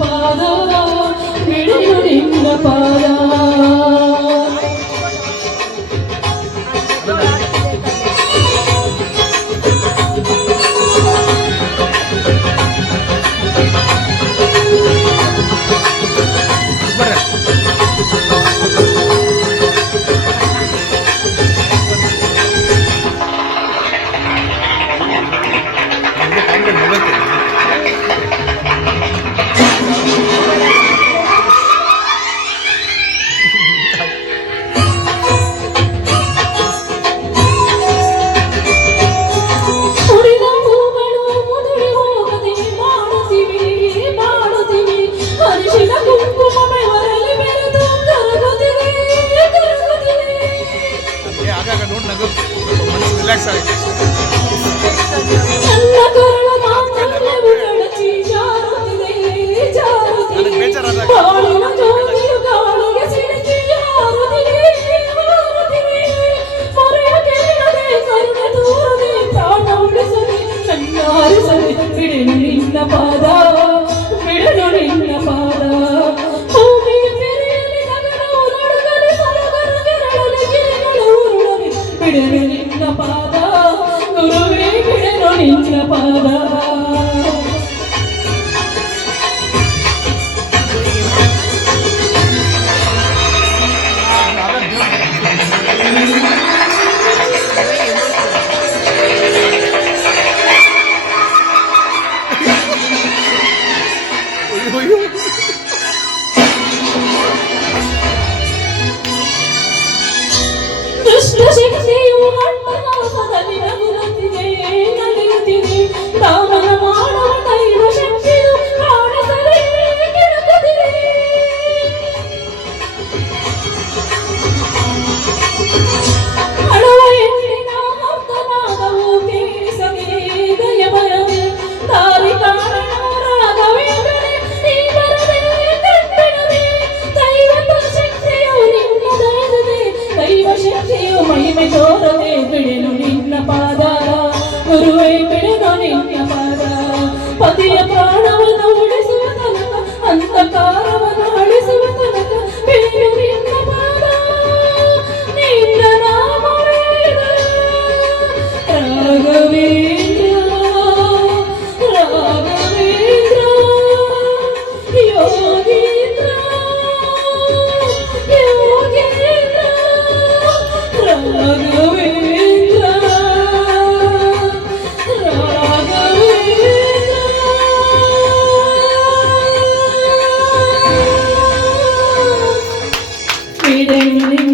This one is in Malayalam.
പാദ പാദ Friday morning.